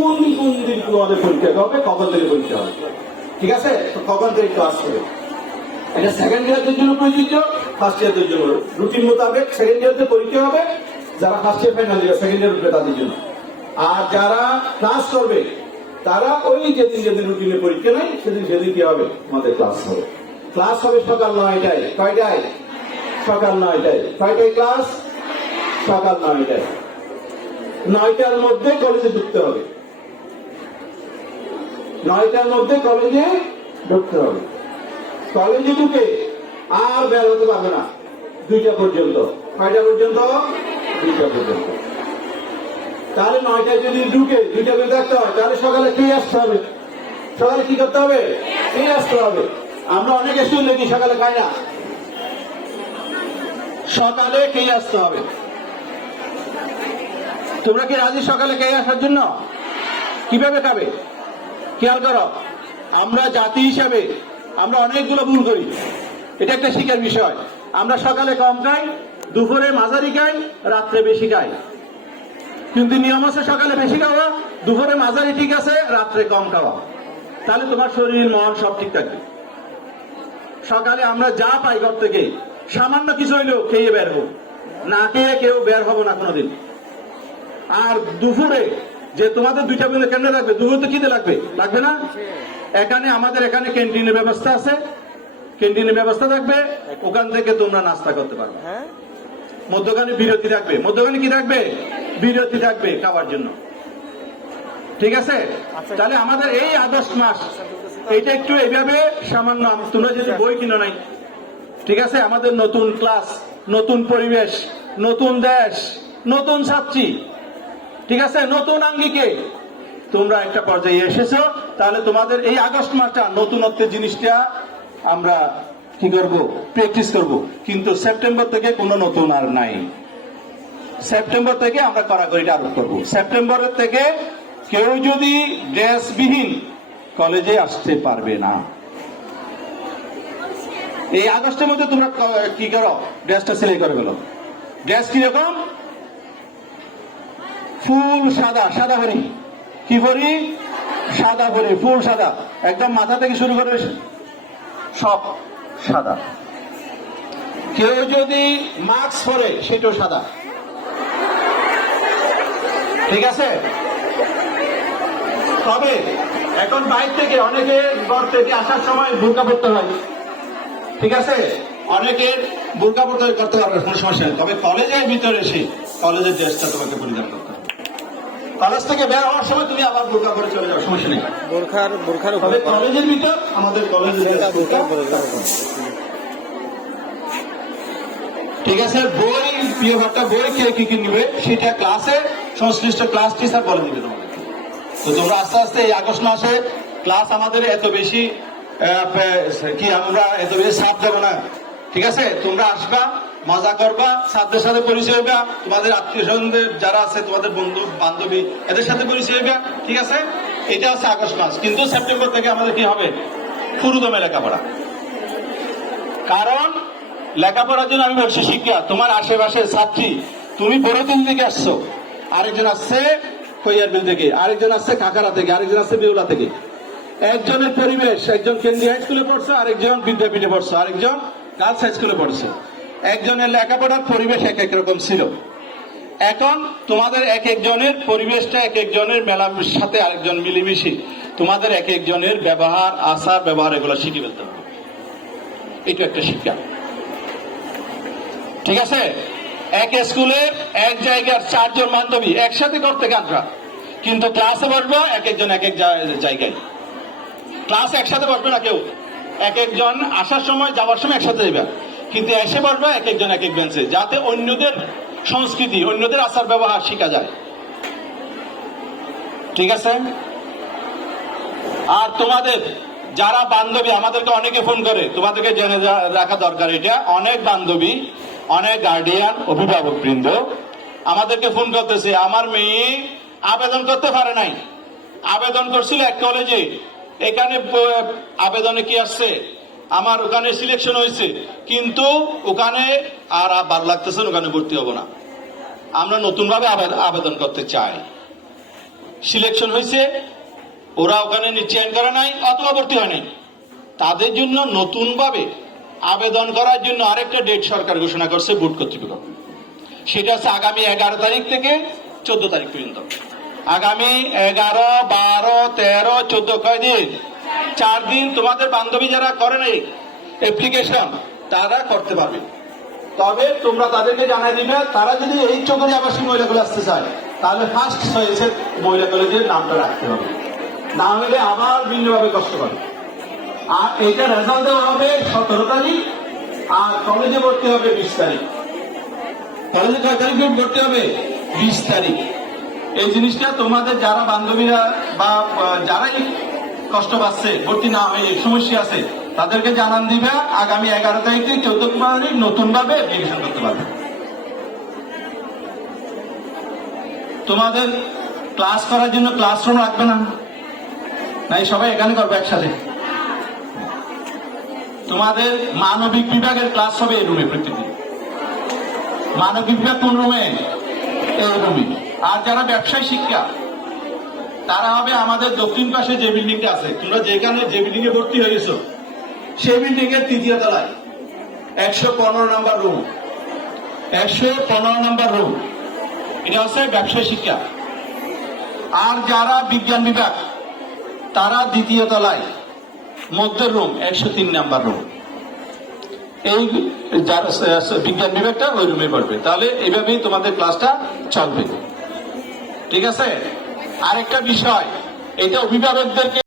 কোন কোন দিন তোমাদের পরীক্ষা হবে, কখন থেকে পরীক্ষা হবে, ঠিক আছে? কখন থেকে ক্লাস হবে, এটা সেকেন্ড ইয়ারদের জন্য প্রযোজ্য, ফার্স্ট ইয়ারদের জন্য রুটিন মোতাবেক সেকেন্ড ইয়ারদের পরীক্ষা হবে, যারা first year final year second year উঠবে তাদের জন্য। আর যারা ক্লাস করবে তারা ওই যেদিন যেদিন রুটিনে পরীক্ষা নেই সেদিন সেদিন কি হবে, আমাদের ক্লাস হবে। ক্লাস হবে সকাল 9টায়, কয়টায়? সকাল 9টায়। কয়টায় ক্লাস? সকাল 9টায়। 9টার মধ্যে কলেজে ঢুকতে হবে, 9টার মধ্যে কলেজে ঢুকতে হবে। কলেজে ঢুকে আর বের হতে পারবে না 2টা পর্যন্ত। কয়টা পর্যন্ত? 2টা পর্যন্ত। তাহলে 9টায় যদি ঢুকে 2টা পর্যন্ত থাকতে হয়, তাহলে সকালে খেয়ে আসতে হবে। সকালে কি করতে হবে? খেয়ে আসতে হবে। আমরা অনেক স্টুডেন্ট দেখি সকালে খাই না, সকালে খেয়ে আসতে হবে। তোমরা কি রাজি সকালে খেয়ে আসার জন্য? কিভাবে খাবে খেয়াল করো। আমরা জাতি হিসাবে আমরা অনেকগুলো ভুল করি, এটা একটা শিক্ষার বিষয়। আমরা সকালে কম খাই, দুপুরে মাঝারি খাই, রাত্রে বেশি খাই। কিন্তু নিয়ম আছে সকালে বেশি খাওয়া, দুপুরে মাঝারি ঠিক আছে, রাত্রে কম খাওয়া। তাহলে তোমার শরীর মন সব ঠিক থাকবে। সকালে আমরা যা পাই ঘর থেকে সামান্য কিছু হইলেও খেয়ে বের হবো, না খেয়ে কেউ বের হবো না কোনোদিন। আর দুপুরে যে তোমাদের 2টা পর্যন্ত কেমনে লাগবে, দুপুরে তো খিদে লাগবে, লাগবে না? আমাদের এখানে ক্যান্টিনের ব্যবস্থা আছে, ক্যান্টিনের ব্যবস্থা থাকবে, ওখান থেকে তোমরা নাস্তা করতে পারবে। মধ্যখানে বিরতি থাকবে, মধ্যখানে কি থাকবে? বিরতি থাকবে খাওয়ার জন্য, ঠিক আছে? তাহলে আমাদের এই আগস্ট মাস এইটা একটু এইভাবে সামান্য, তোমরা যদি বই কিনো নাই, ঠিক আছে? আমাদের নতুন ক্লাস, নতুন পরিবেশ, নতুন দেশ, নতুন ছাত্রী, ঠিক আছে? নতুন আঙ্গিকে তোমরা একটা পর্যায়ে এসেছো। তাহলে তোমাদের এই আগস্ট মাসটা নতুনত্বের জিনিসটা আমরা কি করব? প্র্যাকটিস করব। কিন্তু সেপ্টেম্বর থেকে কোনো নতুন আর নাই। সেপ্টেম্বর থেকে আমরা কড়াকড়িটা আরোপ করব। সেপ্টেম্বরের থেকে কেউ যদি ড্রেসবিহীন কলেজে আসতে পারবে না। এই আগস্টের মধ্যে তোমরা কি করো? ড্রেসটা সেলাই করে ফেলো। ড্রেস কিরকম? ফুল সাদা, সাদা ভরি। কি ভরি? সাদা ভরি, ফুল সাদা, একদম মাথা থেকে শুরু করে সব সাদা। কেউ যদি মাস্ক পরে সেটাও সাদা, ঠিক আছে? তবে এখন বাইরে থেকে অনেকে ঘর থেকে আসার সময় বোরকা পড়তে হয়, ঠিক আছে? অনেকের বোরকা পড়তে করতে পারবে, কোনো সমস্যা নেই। তবে কলেজের ভিতরে এসে কলেজের ড্রেসটা তোমাকে পরিধান করতে হবে। কলেজ থেকে বের হওয়ার সময় তুমি আবার বোরকা পরে চলে যাও, সমস্যা নেই। বোরখার উপরে কলেজের ভিতর আমাদের কলেজের, ঠিক আছে? বই প্রিয় ভাবটা, বই কে কি কি নিবে সেটা ক্লাসে সংশ্লিষ্ট ক্লাস টিচার বলে দিবে তোমাদের। তো তোমরা আস্তে আস্তে এই আগস্ট মাসে ক্লাস আমাদের এত বেশি কি আমরা এত বেশি চাপ দেবো না, ঠিক আছে? তোমরা আসবা, মজা করবা, ছাত্রদের সাথে পরিচয় হইবা, তোমাদের আত্মীয় স্বজনদের যারা আছে, তোমাদের বন্ধু বান্ধবী, এদের সাথে পরিচয় হইবা, ঠিক আছে? এটা হচ্ছে আগস্ট মাস। কিন্তু সেপ্টেম্বর থেকে আমাদের কি হবে? পুরোদমে লেখাপড়া। কারণ লেখাপড়ার জন্য আমি বলছি শিক্ষা। তোমার আশেপাশে ছাত্রী, তুমি বড়দিন থেকে আসছো, আরেকজন আসছে কৈয়ারবিল থেকে, আরেকজন আসছে কাকারা থেকে, আরেকজন আসছে বিউলা থেকে। একজনের পরিবেশ, একজন কেন্দ্রীয় হাই স্কুলে পড়ছে, আরেকজন বিদ্যাপীঠে পড়ছে, আরেকজন গার্লস হাই স্কুলে পড়ছে। একজনের লেখাপড়ার পরিবেশ এক এক রকম ছিল। এখন তোমাদের এক একজনের পরিবেশটা এক একজনের মেলার সাথে আরেকজন মিলেমিশে তোমাদের এক একজনের ব্যবহার, আচার ব্যবহার এগুলো শিখে ফেলতে হবে। এটা একটা শিক্ষা, ঠিক আছে? এক স্কুলে এক জায়গার 4 জন বান্ধবী একসাথে করতে কাঁদরা, কিন্তু ক্লাসে বসবো এক একজন এক এক জায়গায়। ক্লাস একসাথে বসবে না কেউ, এক একজন আসার সময় যাওয়ার সময় একসাথে যাবে, কিন্তু এসে বসবে এক একজন এক এক বেঞ্চে, যাতে অন্যদের সংস্কৃতি, অন্যদের আচার ব্যবহার শেখা যায়, ঠিক আছে? আর তোমাদের যারা বান্ধবী, আমাদেরকে অনেকে ফোন করে, তোমাদেরকে জেনে রাখা দরকার এটা, অনেক বান্ধবী, অনেক গার্ডিয়ান, অভিভাবক বৃন্দ আমাদেরকে ফোন করতেছে, আমার মেয়ে আবেদন করতে পারে নাই, আবেদন করছিল এক কলেজে, এখানে আবেদনে কি আসছে, আমার ওখানে সিলেকশন হয়েছে, কিন্তু ওখানে আর ভালো লাগতেছে, ওখানে ভর্তি হবো না, আমরা নতুন ভাবে আবেদন করতে চাই। সিলেকশন হয়েছে, ওরা ওখানে নিশ্চয়ন করা নাই অথবা ভর্তি হয় নাই, তাদের জন্য নতুনভাবে আবেদন করার জন্য আরেকটা ডেট সরকার ঘোষণা করছে বোর্ড কর্তৃপক্ষ। সেটা হচ্ছে আগামী 11 তারিখ থেকে 14 তারিখ পর্যন্ত। আগামী 11, 12, 13, 14 কয়দিন? 4 দিন তোমাদের বান্ধবী যারা করে নাই অ্যাপ্লিকেশন তারা করতে পারবে। তবে তোমরা তাদেরকে জানাই দিবে, তারা যদি এই চৌধুরী আবাসিক মহিলা কলেজ আসতে চায় তাহলে ফার্স্ট চয়েসের মহিলা কলেজের নামটা রাখতে হবে, না হলে আবার ভিন্নভাবে কষ্ট করে। আর এইটা রেজাল্ট দেওয়া হবে 17 তারিখ, আর কলেজে ভর্তি হবে 20 তারিখ। কলেজে কয় তারিখ ভর্তি হবে? 20 তারিখ। এই জিনিসটা তোমাদের যারা বান্ধবীরা বা যারাই কষ্ট পাচ্ছে ভর্তি না হয়ে সমস্যা আছে তাদেরকে জানান দিবে, আগামী 11 তারিখ থেকে 14 তারিখ নতুন ভাবে অ্যাপ্লিকেশন করতে পারবে। তোমাদের ক্লাস করার জন্য ক্লাসরুম রাখবে না, নাই সবাই এখানে করবে একসাথে। তোমাদের মানবিক বিভাগের ক্লাস হবে এই রুমে প্রতিদিন। মানবিক বিভাগ কোন রুমে? এই রুমে। আর যারা ব্যবসায় শিক্ষা তারা হবে আমাদের দক্ষিণ পাশে যে বিল্ডিংটা আছে, তোমরা যেখানে যে বিল্ডিং এ ভর্তি হয়ে গেছো সেই বিল্ডিং এর 3য় তলায় 115 নম্বর রুম। 115 নম্বর রুম, এটা হচ্ছে ব্যবসায় শিক্ষা। আর যারা বিজ্ঞান বিভাগ তারা 2য় তলায় মধ্যের রুম 103 নম্বর রুম। এই যারা বিজ্ঞান বিভাগটা ওই রুমে পড়বে। তাহলে এইভাবেই তোমাদের ক্লাসটা চলবে, ঠিক আছে? আরেকটা বিষয়, এটা অভিভাবকদেরকে